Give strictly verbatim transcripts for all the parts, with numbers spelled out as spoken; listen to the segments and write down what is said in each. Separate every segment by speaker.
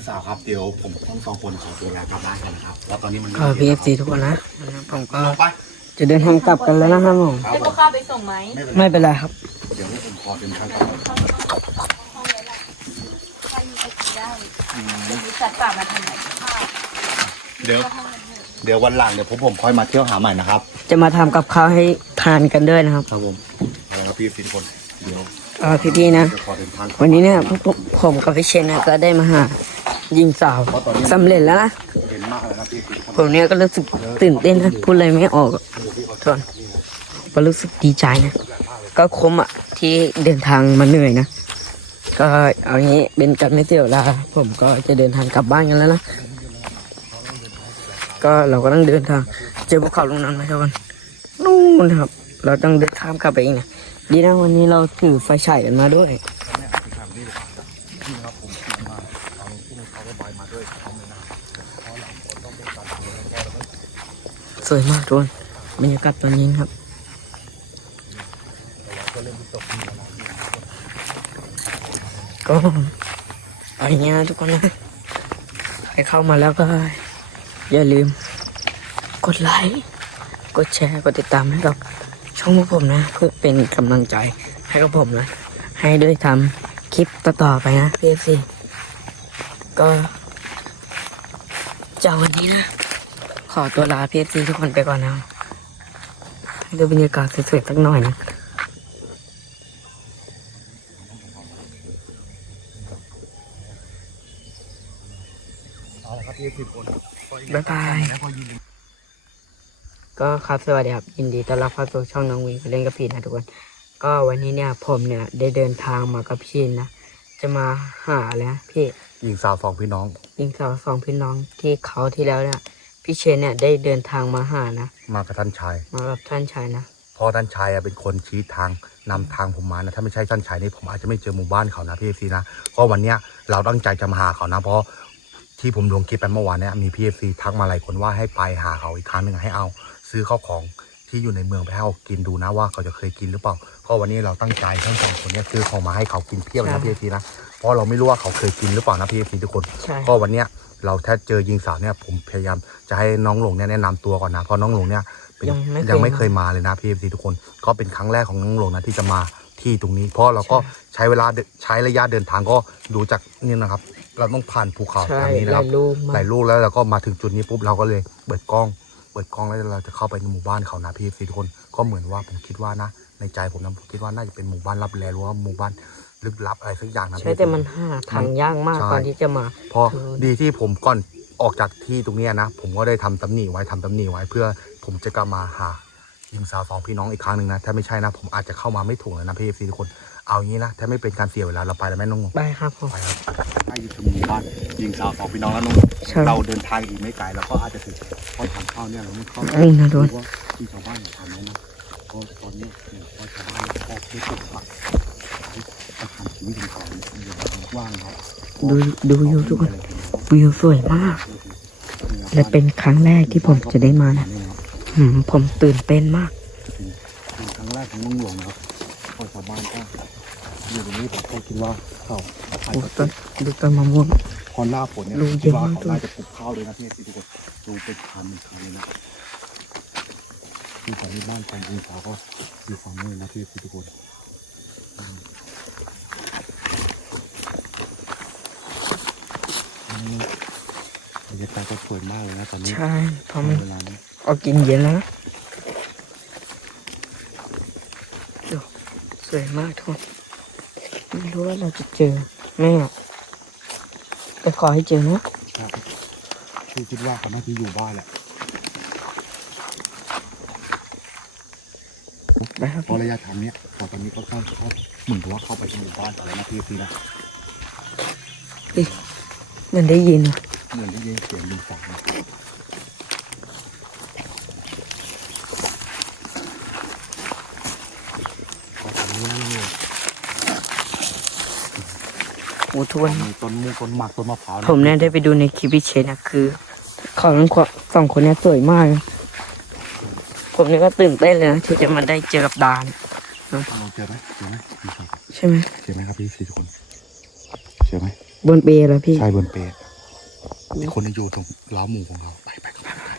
Speaker 1: สาวครับเดี๋ยวผมทั้งสองคนขอตัวลากลับบ้านกันนะครับแล้วตอนนี้มัน
Speaker 2: ก็พีเอฟซีทุกคนนะผมก็
Speaker 1: ลงไป
Speaker 2: จะเดินทางกลับกันแล้วนะครับผม
Speaker 1: ครับ
Speaker 3: ให้
Speaker 1: ผ
Speaker 3: พว
Speaker 1: ม
Speaker 3: กข้าไปส่งไหม
Speaker 2: ไม่เป็นไรครับ
Speaker 1: เดี๋ยวผมขอเดินทางกลับก่อน
Speaker 3: ห้องไว้ละใครมีไอทีได้จะมีสัตว์ป่ามาทำไหนข้าว
Speaker 1: เดี๋ยวเดี๋ยววันหลังเดี๋ยวผมผมค่อยมาเที่ยวหาใหม่นะครับ
Speaker 2: จะมาทำกับข้าวให้ทานกันด้วยนะครับ
Speaker 1: ครับผมแล้วพี่สิทุกคนเดี๋ยว
Speaker 2: ก็พี่ๆนะ
Speaker 1: จะขอเดินทางก่อ
Speaker 2: วันนี้เนี่ยพวกผมผมกับพี่เชนนะก็ได้มาหายิงสาวสำเร็จแล้วนะ
Speaker 1: เห็นมากเลยนะพี่สิ
Speaker 2: ผมเนี่ยก็รู้สึกตื่นเต้นนะพูดอะไรไม่ออกส่วนก็รู้สึกดีใจนะก็คุ้มอ่ะที่เดินทางมาเหนื่อยนะก็เอางี้เป็นกันไม่เสียเวลาผมก็จะเดินทางกลับบ้านกันแล้วนะก็เราก็ต้องเดินทางเจอภูเขาลูกนั้นไหมทุกคนนู่นนะครับ เราต้องเดินข้ามกลับไปเองนะดีนะวันนี้เราถือไฟฉายกันมาด้วยสวยมากทุกคนบรรยากาศตอนนี้ครับก็เอาอย่างเงี้ยทุกคนนะใครเข้ามาแล้วก็อย่าลืมกดไลค์กดแชร์กดติดตามให้กับช่องของผมนะเพื่อเป็นกำลังใจให้กับผมนะให้ด้วยทำคลิปต่อๆไปนะพีเอฟซีก็จากวันนี้นะขอตัวลาพีเอฟซีทุกคนไปก่อนนะให้ดูบรรยากาศสวยๆสักหน่อยนะบ๊ายบายก็ครับสวัสดีครับยินดีต้อนรับเข้าสู่ช่องน้องวิงเล่นกับพี่นะทุกคนก็วันนี้เนี่ยผมเนี่ยได้เดินทางมากับพี่นะจะมาหาอะไรนะพี่
Speaker 1: หญิงสาวสองพี่น้อง
Speaker 2: ยิงสาวสองพี่น้องที่เขาที่แล้วเนี่ยพี่เชนเนี่ยได้เดินทางมาหานะ
Speaker 1: มากับท่านชาย
Speaker 2: มากับท่านชายนะ
Speaker 1: เพราะท่านชายอะเป็นคนชี้ทางนำทางผมมานะถ้าไม่ใช่ท่านชายนี่ผมอาจจะไม่เจอหมู่บ้านเขานะพี่เอฟซีนะก็วันเนี้ยเราตั้งใจจะมาหาเขานะเพราะที่ผมลงคลิปไปเมื่อวานเนี่ยมีพี่เอฟซีทักมาหลายคนว่าให้ไปหาเขาอีกครั้งหนึ่งให้เอาซื้อข้าวของที่อยู่ในเมืองไปให้เขากินดูนะว่าเขาจะเคยกินหรือเปล่าก็วันนี้เราตั้งใจทั้งสองคนเนี่ยซื้อของมาให้เขากินเพียบเลยนะพี่เอฟซีนะเพราะเราไม่รู้ว่าเขาเคยกินหรือเปล่านะพี่เอฟซีทุกคน
Speaker 2: ใช่
Speaker 1: ก็วันเนี้ยเราถ้าเจอยิงสาวเนี่ยผมพยายามจะให้น้องหลงเนี่ยแนะนำตัวก่อนนะเพราะน้องหลงเนี่ยเป็น
Speaker 2: ยังไม่
Speaker 1: ยังไม่เค
Speaker 2: เค
Speaker 1: ย
Speaker 2: ย
Speaker 1: มาเลยนะพี่เอฟซีทุกคนก็เป็นครั้งแรกของน้องหลงนะที่จะมาที่ตรงนี้ เพราะเราก็ใช้เวลาเดินใช้ระยะเดินทางก็ดูจากนี่นะครับ เราต้องผ่านภูเขา
Speaker 2: ใช่
Speaker 1: ทางนี้
Speaker 2: ห
Speaker 1: นะค
Speaker 2: ลา
Speaker 1: รับ
Speaker 2: ยลูก
Speaker 1: ห
Speaker 2: มา
Speaker 1: ลายลูกแล้วเราก็มาถึงจุดนี้ปุ๊บเราก็เลยเปิดกล้อง เปิดกล้องแล้วเราจะเข้าไปในหมู่บ้านเขานะพี่เอฟซีทุกคนก็เหมือนว่าผมคิดว่านะในใจผมนะผมคิดว่าน่าจะเป็นหมู่บ้านลับแลหรือว่าหมู่บ้านลึกลับอะไรสักอย่างนะ
Speaker 2: ใช่แต่มันหาทางยากมาก
Speaker 1: ใช่
Speaker 2: ก่อนที่จะมา
Speaker 1: เพราะ
Speaker 2: คือ
Speaker 1: ดีที่ผมก่อนออกจากที่ตรงเนี้ยนะผมก็ได้ทำตำหนิไว้ทำตำหนิไว้เพื่อผมจะกลับมาหายิงสาวสองพี่น้องอีกครั้งหนึ่งนะถ้าไม่ใช่นะผมอาจจะเข้ามาไม่ถูกเลยนะพี่เอฟซีทุกคนเอางี้นะถ้าไม่เป็นการเสียเวลาเราไปแล้วแม่น้อง
Speaker 2: ไปครับผม
Speaker 1: ไปครับถ้าอยู่ถึงหมู่บ้านยิงสาวสองพี่น้องแล้วน้อง
Speaker 2: ใช่
Speaker 1: เราเดินทางอีกไม่ไกลแล้วก็อาจจะถึงพอทางเข้าเนี่ยเราไม่เข้า
Speaker 2: อืมนะทุกคน
Speaker 1: ว่าที่ชาวบ้านทำไหมนะเพราะตอนนี้เนี่ยพอชาวบ้านออกไปปลูกผักจะทำชีวิตของเขาอย่างกว้างครับ
Speaker 2: ดูดูอยู่ทุกคนวิวสวยมาก และเป็นครั้งแรกที่ผมจะได้มานะอืมผมตื่นเต้นมาก
Speaker 1: เป็นครั้งแรกของลุงหลวงนะครับพอชาวบ้านก็อยู่ตรงนี้ผมก็คิดว่าเขาอาจ
Speaker 2: โอ้
Speaker 1: จะ
Speaker 2: ต้นดูต้นมะม่วง
Speaker 1: พอหน้าฝนเนี่ย
Speaker 2: ลุง
Speaker 1: คิดว่า
Speaker 2: เยอะมาก
Speaker 1: เขาน่าจะปลูกข้าวเลยนะพี่ทุกคนดูเป็นพันเป็นพันเลยนะที่ของที่บ้านของลุงสาวก็อยู่ฝั่งนู้นนะพี่ทุกคนอืมอืมบรรยากาศก็สวยมากเลยนะตอนนี้
Speaker 2: ใช่เพราะมัน
Speaker 1: เวลานี้
Speaker 2: ออกกินเย็นแล้วนะดูสวยมากทุกคนไม่รู้ว่าเราจะเจอไหมอ่ะแต่ขอให้เจอนะครับ
Speaker 1: พี่คิดว่าเขาน่าจะอยู่บ้านแหละ
Speaker 2: ไปครับ
Speaker 1: เพราะระยะทางเนี้ยพอตอนนี้ก็เข้าเข้าเหมือนกับว่าเข้าไปในหมู่บ้านอะไรนะพี่พี่นะ
Speaker 2: มันได้ยินว่ะ
Speaker 1: เหมือนได้ยินเสียงดินสานะก็ตอนนี้นั่งอยู่
Speaker 2: โอ้ทุกคน
Speaker 1: มีต้นมูต้นหมากต้นมะพร้าวะ
Speaker 2: ผมเนี่ยได้ไปดูในคลิปพิเชษนะคือเขาทั้งสองคนเนี่ยสวยมากนะผมเนี่ยก็ตื่นเต้นเลยนะที่จะมาได้เจอกับดาน
Speaker 1: เราเจอไหมเจอไหมพี่ชาย
Speaker 2: ใช่ไหม
Speaker 1: เจอไหมครับพี่สี่ทุกคนเจอไหม
Speaker 2: บนเปรเหรอพี่
Speaker 1: ใช่บนเปรมีคนอยู่ตรงล้าวหมู่ของเราไปไปไปไป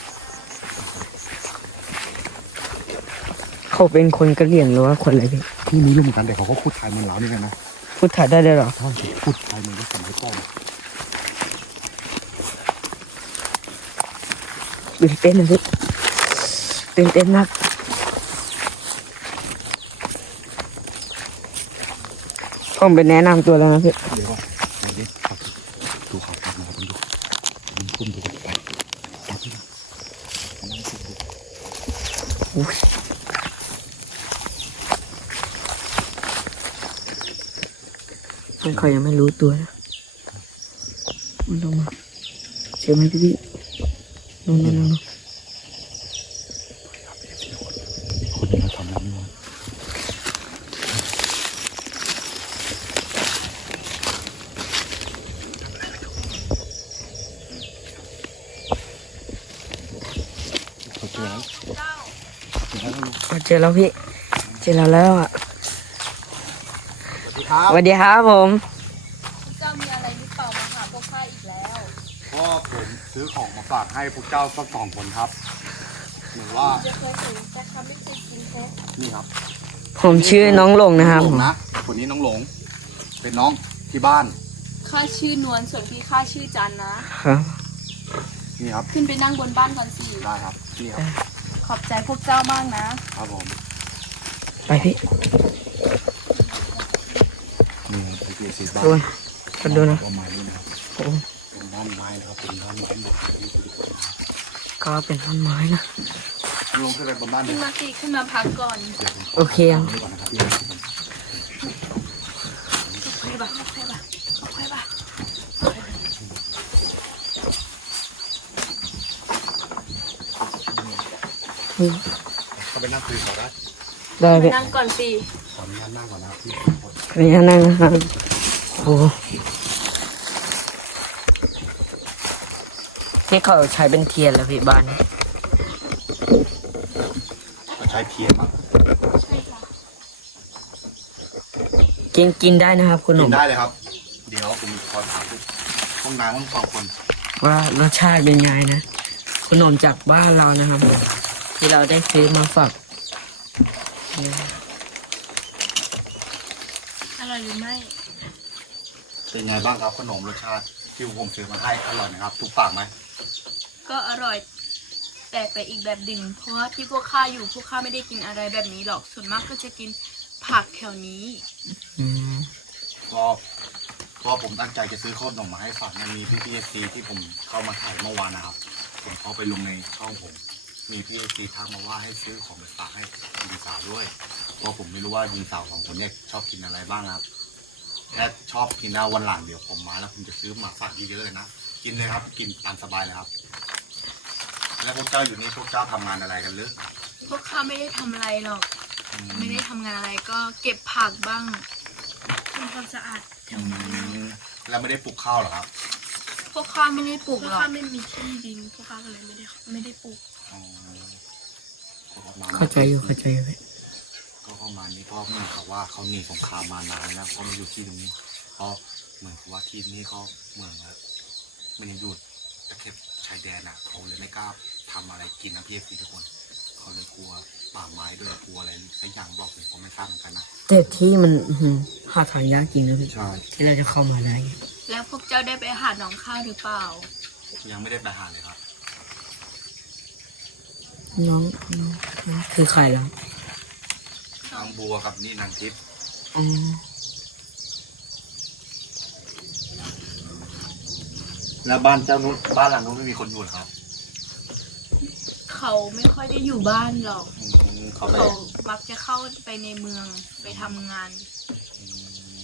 Speaker 2: เขาเป็นคนกะเหรี่ยงหรือว่าคนอะไรพี่
Speaker 1: พี่ไม่รู้เหมือนกันแต่เขาก็พูดไทยเหมือนเรานี่ไงนะ
Speaker 2: พูดไทยได้เลยเหรอ
Speaker 1: ใช่พูดไทยเหมือนกับสมัยก่อน
Speaker 2: ตื่นเต้นนะพี่ตื่นเต้นมากผมไปแนะนำตัวแล้วนะพี่
Speaker 1: เดี๋ยวว่าเดี๋ยวนี้ครับดูเขาทำนะครับดูมันคุ้มดูกันไปครับพี่นะนั่งดูดู
Speaker 2: อุ๊ยมันเขายังไม่รู้ตัวนะมันลงมาเชื่อไหมพี่พี่นู่นนู่นนู่น
Speaker 1: คนนี้มาทำแล้วนี่วะเขาเจอแล้วเจอแล้วลูก
Speaker 2: อ๋อเจอแล้วพี่เจอแล้วแล้วอ่ะ
Speaker 1: สวัสดีครับ
Speaker 2: สวัสดีครับผม
Speaker 3: เจ้ามีอะไรหรือเปล่ามาหาพวกข้าอีกแล้ว
Speaker 1: พ่อผมซื้อของมาฝากให้พวกเจ้าสักสองคนครับเหมือนว่า
Speaker 3: จะเคยเห็นแต่ข้าไม่เคยกินแท้
Speaker 1: นี่ครับ
Speaker 2: ผมชื่อน้องหลงนะครับ
Speaker 1: น้องหล
Speaker 2: ผ
Speaker 1: ง
Speaker 2: ม
Speaker 1: นะคนนี้น้องหลง เป็นน้องที่บ้าน
Speaker 3: ข้าชื่อนวลส่วนพี่ข้าชื่อจันนะ
Speaker 2: ครับ
Speaker 1: นี่ครับ
Speaker 3: ขึ้นไปนั่งบนบ้านก่อนสิ
Speaker 1: ได้ครับนี่ครับ
Speaker 3: ขอบใจพวกเจ้ามากนะครับ
Speaker 1: ผม
Speaker 2: ไปพี่
Speaker 1: นี่เป็นเกียรติบ้าน
Speaker 2: ดูนะก็ดูนะ
Speaker 1: ประมาณนี้นะครับ
Speaker 2: โอ้
Speaker 1: เป็นบ้านไม้นะครับเป็นบ้านไม้หมดนี่คือทุกคนนะครับ
Speaker 2: ก็เป็นต้นไม้นะ
Speaker 1: ลงขึ้นไปบนบ้าน
Speaker 3: ขึ้
Speaker 1: นี่
Speaker 3: นมาสิขึ้นมาพักก่อน
Speaker 1: เดี๋ยวผม
Speaker 2: โอเคยัง
Speaker 1: ก่อนนะครับพี่
Speaker 3: ค่อยๆบ้าค่อยๆบ้าค่อยๆบ้า
Speaker 2: อืม
Speaker 1: เขาไปนั่งคุยเขาได้
Speaker 2: ได้
Speaker 3: มา
Speaker 2: พี่
Speaker 3: นั่งก่อนสิ
Speaker 1: ขออนุญาตนั่งก่อนนะครับพี่
Speaker 2: ขออนุญาตนั่งนะครับโอ้นี่เขาใช้เป็นเทียนแล้วพี่บ้านนี้
Speaker 1: เขาใช้เทียนมา
Speaker 3: ใช่จ้ะ
Speaker 2: กินกินได้นะครับคุณห
Speaker 1: กิ
Speaker 2: นุ่ม
Speaker 1: นได้เลยครับ เดี๋ยวผมขอถามทุกห้องน้ำห้องสองคน
Speaker 2: ว่ารสชาติเป็นไงนะคุณหนุ่มจากบ้านเรานะครับผมที่เราได้ซื้อมาฝากนี่
Speaker 3: อร่อยหรือไม่
Speaker 1: เป็นไงบ้างครับขนมรสชาติที่ผมซื้อมาให้อร่อยนะครับทุกปากไหม
Speaker 3: ก็อร่อยแปลกไปอีกแบบหนึ่งเพราะว่าที่พวกข้าอยู่พวกข้าไม่ได้กินอะไรแบบนี้หรอกส่วนมากก็จะกินผักแถวนี้
Speaker 2: อืม
Speaker 1: ก็ก็ผมตั้งใจจะซื้อขนมมาให้ฝากเนี่ยมีพี่พีเอซีที่ผมเข้ามาถ่ายเมื่อวานนะครับ ผมเขาไปลงในช่องผม มีพี่เอซีทักมาว่าให้ซื้อของไปฝากให้หญิงสาวด้วย เพราะผมไม่รู้ว่าหญิงสาวของคนเนี่ยชอบกินอะไรบ้างครับแค่ชอบกินนะวันหลังเดี๋ยวผมมาแล้วผมจะซื้อมาฝากเยอะๆเลยนะ กินเลยครับ กินตามสบายเลยครับ แล้วพวกเจ้าอยู่นี่พวกเจ้าทำงานอะไรกันหรือ
Speaker 3: พวกข้าไม่ได้ทำอะไรหรอก
Speaker 1: อืม
Speaker 3: ไม่ได้ทำงานอะไรก็เก็บผักบ้างทำความสะอาดแถวนั้น
Speaker 1: อืมแล้วไม่ได้ปลูกข้าวเหรอครับ
Speaker 3: พวกข้าไม่ได้ปลูก
Speaker 4: พวก
Speaker 3: หรอก
Speaker 4: ข้าไม่มีที่ดินพวกข้าก็เลยไม่ได้ไม่ได้ปลูก
Speaker 1: อ๋อก็ประมณ
Speaker 2: เข้าใจอยู่เข้าใจอยู่พี่
Speaker 1: ก็ประมาณนี้เพราะเหมือนกับว่าเขาหนีสงครามมานานแล้วเขามาอยู่ที่ตรงนี้เพราะเหมือนกับว่าที่นี่เขาเหมือนว่ามันยังอยู่ตะเข็บชายแดนอ่ะเขาเลยไม่กล้าทำอะไรกินนะพี่เอฟซีทุกคนเขาเลยกลัวป่าไม้ด้วยกลัวอะไรสักอย่างบอกเลยผมไม่ทราบเหมือนกันนะ
Speaker 2: แต่ที่มันอื้อหือหาทางยากจริงนะพี่
Speaker 1: ใช่
Speaker 2: ที่เราจะเข้ามาได้
Speaker 3: แล้วพวกเจ้าได้ไปหาหนองข้าวหรือเปล่า
Speaker 1: ยังไม่ได้ไปหาเลยครับ
Speaker 2: น้องน้องน้องคือใครแล้ว
Speaker 1: นางบัวกับนี่นางทิพย์
Speaker 2: อ๋อ
Speaker 1: แล้วบ้านเจ้านู้นบ้านหลังนู้นไม่มีคนอยู่เหรอครับ
Speaker 3: เขาไม่ค่อยได้อยู่บ้านหรอก
Speaker 1: อืมเขาไป
Speaker 3: เขามักจะเข้าไปในเมืองไปทำงาน
Speaker 1: อืม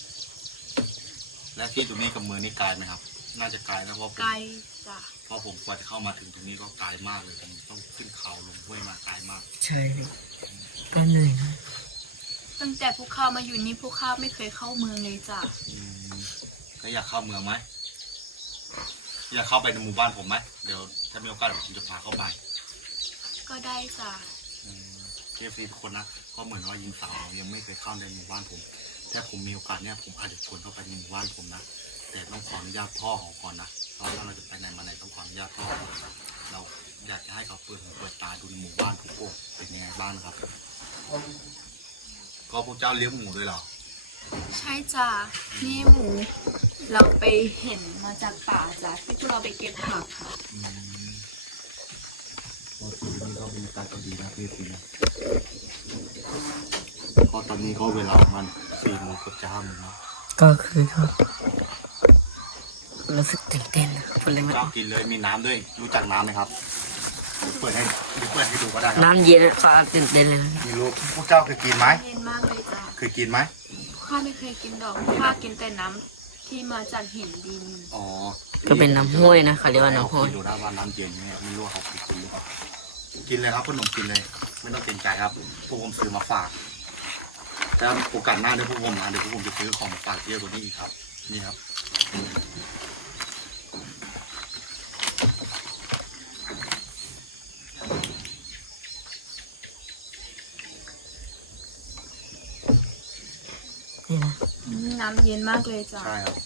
Speaker 1: และที่ตรงนี้กับเมืองนี่ไกลไหมครับ น่าจะไกลนะเพราะผม
Speaker 3: ไกลจ้ะ
Speaker 1: เพราะผมกว่าจะเข้ามาถึงตรงนี้ก็ไกลมากเลยผมต้องขึ้นเขาลงห้วยมาไกลมาก
Speaker 2: ใช่พี่ก็เหนื่อยนะ
Speaker 3: ตั้งแต่พวกข้ามาอยู่นี่พวกข้าไม่เคยเข้าเมืองเลยจ้ะ
Speaker 1: อืมก็อยากเข้าเมืองไหมอยากเข้าไปในหมู่บ้านผมไหมเดี๋ยวถ้ามีโอกาสผมจะพาเข้าไป
Speaker 3: ก็ได้จ้ะ
Speaker 1: เอฟซีทุกคนนะก็เหมือนว่ายิงสาวยังไม่เคยเข้าในหมู่บ้านผมถ้าผมมีโอกาสเนี่ยผมอาจจะชวนเข้าไปในหมู่บ้านผมนะแต่ต้องขออนุญาตพ่อเขาก่อนนะเพราะถ้าเราจะไปไหนมาไหนต้องขออนุญาตพ่อก่อนเราอยากจะให้เขาเปิดหูเปิดตาดูในหมู่บ้านทุกคนเป็นยังไงบ้างครับก็พวกเจ้าเลี้ยงหมูด้วยเหรอ
Speaker 3: ใช่จ้ะนี่หมูเราไปเห็นมาจากป่าจ้ะที่พวกเราไปเก็บผักค่ะ
Speaker 1: อืมก็ทีนี้ก็เป็นการก็ดีนะพี่พี่นะเพราะตอนนี้ก็เวลาประมันสี่โมงเกือบจะห้าโมงแล้ว
Speaker 2: ก็คือก็รู้สึกตื่นเต้นนะพูดเลยไม่อ
Speaker 1: เจ้า
Speaker 2: อก
Speaker 1: กินเลยมีน้ำด้วยรู้จักน้ำไหมครับเปิดให้เปิดให้ดูก็ได้ครับ
Speaker 2: น้ำเย็นฟ้าตื่นเต้นเลยนะ
Speaker 1: มีรู้พวกเจ้าเคยกินไหม
Speaker 3: เย็นมากเลยจ้ะ
Speaker 1: เคยกินไหม
Speaker 3: ข้าไม่เคยกินดอกข้ากินแต่น้ำที่มาจากหินดิน
Speaker 1: อ๋อ
Speaker 2: ก็เป็นน้ำห้วยนะเขาเรียกว่าน้ำห้วย
Speaker 1: กินดูได้ว่าน้ำเย็นเนี่ยไม่รู้ว่าเขาเคยกินหรือเปล่ากินเลยครับขนมกินเลย ไม่ต้องเกรงใจครับพวกผมซื้อมาฝากแล้วโอกาสหน้าเดี๋ยวพวกผมมาเดี๋ยวพวกผมจะซื้อของมาฝากเยอะกว่านี้อีกครับ นี่ครับ
Speaker 2: นี่นะ
Speaker 3: น้ำเย็นมากเลยจ้ะ
Speaker 1: ใช่ครับ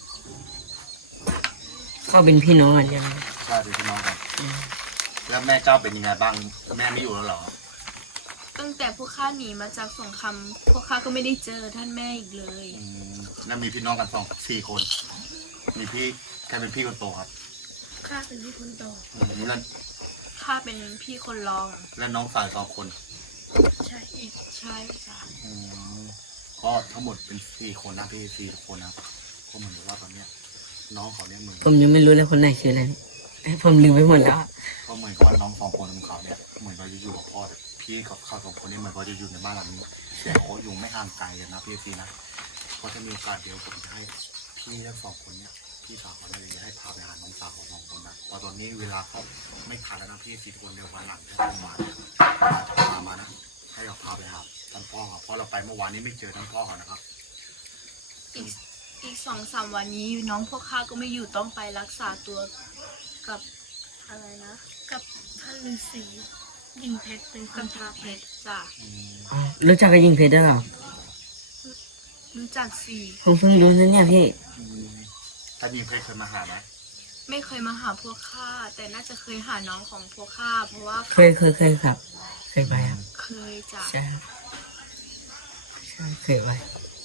Speaker 2: เขาเป็นพี่น้องกันยังไง
Speaker 1: ใช่เป็นพี่น้องกันแล้วแม่เจ้าเป็นยังไงบ้างแม่ไม่อยู่แล้วเหรอ
Speaker 3: ตั้งแต่พวกข้าหนีมาจากสงครามพวกข้าก็ไม่ได้เจอท่านแม่อีกเลย
Speaker 1: อืมแล้วมีพี่น้องกันสองสี่คน มีพี่ใครเป็นพี่คนโตครับ
Speaker 4: ข้าเป็นพี่คนโต
Speaker 1: อืมแล้ว
Speaker 3: ข้าเป็นพี่คนรอง
Speaker 1: แล้วน้องสาวสองคน
Speaker 4: ใช่อีก
Speaker 3: ใช่จ้ะ
Speaker 1: อืมก็ทั้งหมดเป็นสี่คนนะพี่สี่คนนะก็เหมือนว่าตอนเนี้ย น้องเขาเนี่ยเหมือน
Speaker 2: ผมยังไม่รู้เลยคนไหนคืออะไรเอ้ยผมลืมไปหมดแล้ว
Speaker 1: ก็เหมือนกับว่าน้องสองคนของเขาเนี่ยเหมือนเขาจะอยู่กับพ่อแต่พี่กับเขาสองคนเนี่ยเหมือนเขาจะอยู่ในบ้านหลังนี้แต่เขาอยู่ไม่ห่างไกลกันนะพี่ซีนะเพราะถ้ามีโอกาสเดี๋ยวผมจะให้พี่ทั้งสองคนเนี่ยพี่สาวเขาเนี่ยจะให้พาไปหาน้องสาวเขาสองคนนะเพราะตอนนี้เวลาเขาไม่ทันแล้วนะพี่สี่คนเดี๋ยววันหลังจะต้องมาจะพามานะให้เราพาไปหาท่านพ่อเขาเพราะเราไปเมื่อวานนี้ไม่เจอท่านพ่อเขานะครับ
Speaker 3: อีกอีกสองสามวันนี้น้องพวกข้าก็ไม่อยู่ต้องไปรักษาตัวกับอะไรนะ
Speaker 4: กับท่านฤาษียิงเพชรเป็นค
Speaker 3: กับ
Speaker 4: น
Speaker 3: พระ
Speaker 4: พา
Speaker 3: เพ
Speaker 4: เพ
Speaker 3: ช
Speaker 4: ช
Speaker 3: ร
Speaker 4: ร
Speaker 3: จ้ะ
Speaker 1: อืม
Speaker 2: อ๋อรู้จักกับยิงเพชรได้วยเหรอ
Speaker 3: รู้จักสี่
Speaker 2: ผมเพิ่งรู้นะเนี่ยพี่
Speaker 1: อืมท่านยิงเพชรเคยมาหาไหม
Speaker 3: ไม่เคยมาหาพวกข้าแต่น่าจะเคยหาน้องของพวกข้าเพราะว่า
Speaker 2: เคยเคยเคยครับ เคยไปครับ
Speaker 3: เคยจ้ะ
Speaker 2: ใช่ครับใช่เคยไป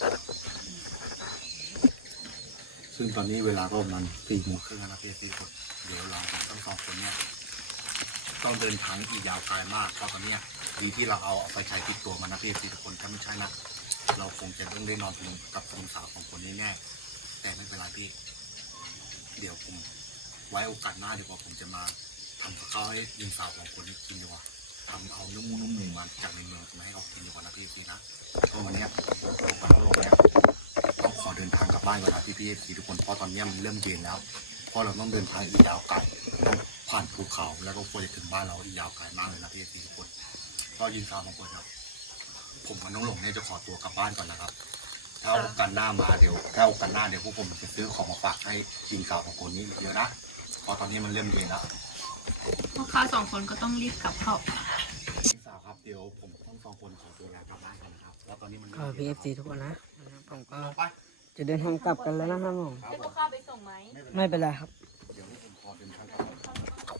Speaker 1: ซึ่งตอนนี้เวลาก็ประมาณสี่โมงครึ่งแล้วนะพี่สี่คนเดี๋ยวเราทั้งสองคนเนี่ยต้องเดินทางอีกยาวไกลมากเพราะตอนเนี้ยดีที่เราเอาไฟฉายติดตัวมานะพี่สี่ทุกคนถ้าไม่ใช่นะเราคงจะต้องได้นอนกับสองสาวของคนนี้แน่แต่ไม่เป็นไรพี่ เดี๋ยวผมไว้โอกาสหน้าดีกว่าผมจะมาทำกับข้าวให้ยิงสาวของคนนี้กินดีกว่าทำเอาเนื้อหมูนุ่มหมูมาจากในเมืองมาให้เขากินดีกว่านะพี่พี่นะก็วันเนี้ยผมกับน้องลงเนี่ยต้องขอเดินทางกลับบ้านก่อนนะพี่พี่พี่ทุกคนเพราะตอนเนี้ยมันเริ่มเย็นแล้วเพราะเราต้องเดินทางอีกยาวไกลต้องผ่านภูเขาแล้วก็กว่าจะถึงบ้านเราอีกยาวไกลมากเลยนะพี่พี่ทุกคนก็ยินสาวของคนครับ ผมกับน้องหลงเนี่ยจะขอตัวกลับบ้านก่อนนะครับ ถ้าโอกาสหน้ามาเดี๋ยวถ้าโอกาสหน้าเดี๋ยวพวกผมจะซื้อของมาฝากให้ยิงสาวของคนนี้เยอะนะเพราะตอนนี้มันเริ่มเย็นแล้ว
Speaker 3: พวกข้าสองคนก็ต้องรีบกลับเข้า
Speaker 1: ยิงสาวครับเดี๋ยวผมทั้งสองคนขอตัวลากลับบ้านกันนะครับแล้วตอนนี้มัน
Speaker 2: ก็พีเอฟซีทุกคนนะผมก็
Speaker 1: ไป
Speaker 2: จะเดินทางกลับกันแล้วนะครับผม
Speaker 1: ครับ
Speaker 3: ให้
Speaker 1: ผ
Speaker 3: พว
Speaker 1: ม
Speaker 3: กข้าไปส่งไหม
Speaker 2: ไม่เป็นไรครับ
Speaker 1: เดี๋ยวผมขอเดินทางกลับบ้าน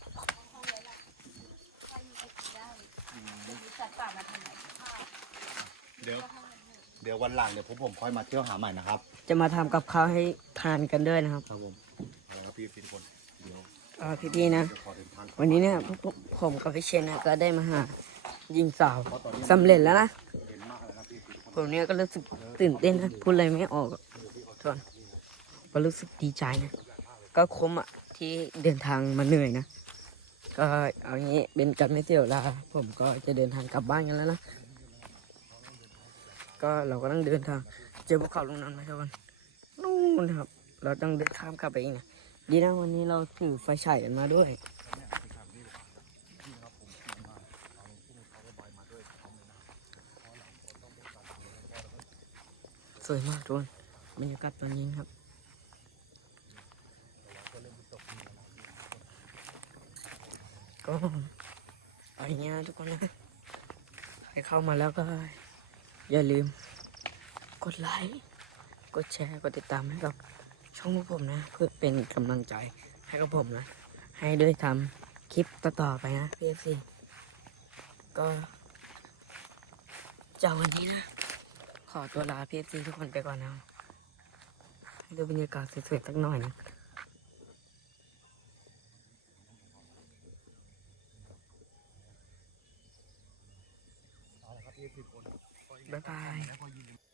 Speaker 3: จัดป่ามาทำไมข้า
Speaker 1: เดี๋ยวเดี๋ยววันหลังเดี๋ยวพวกผมค่อยมาเที่ยวหาใหม่นะครับ
Speaker 2: จะมาทำกับข้าวให้ทานกันด้วยนะครับ
Speaker 1: ครับผมเอาละครับพี่ทุกคนเดี๋ยว
Speaker 2: ก็พี่ๆนะ
Speaker 1: จะขอเดินทางกลับ
Speaker 2: วันนี้เนี่ยพวกผมกับพี่เชนนะก็ได้มาหายิงสาวสำเร็จแล้วนะ
Speaker 1: เย็นมากเลยครับพี่ทุกคน
Speaker 2: ผมเนี่ยก็รู้สึกตื่นเต้นนะพูดอะไรไม่ออกอะทวนก็รู้สึกดีใจนะก็คุ้มอ่ะที่เดินทางมาเหนื่อยนะก็เอางี้เป็นกันไม่เสียเวลาผมก็จะเดินทางกลับบ้านกันแล้วนะก็เราก็ต้องเดินทางเจอภูเขาลูกนั้นไหมทุกคนนู่นนะครับ เราต้องเดินข้ามกลับไปอีกนะดีนะวันนี้เราถือไฟฉายกันมาด้วยสวยมากทุกคนบรรยากาศตอนนี้ครับ ก็เอาอย่างเงี้ยนะทุกคนนะใครเข้ามาแล้วก็ อย่าลืม กดไลค์ กดแชร์ กดติดตามให้กับช่องพวกผมนะ เพื่อเป็นกำลังใจให้กับผมนะ ให้ด้วยทำคลิปต่อๆไปนะพี่เอฟซีก็จากวันนี้นะ ขอตัวลาพี่เอฟซีทุกคนไปก่อนนะให้ดูบรรยากาศสวยๆสักหน่อยนะ
Speaker 1: เอาละครับพี่เอฟซีคน
Speaker 2: บ๊ายบาย
Speaker 1: แล้วก็ยินดี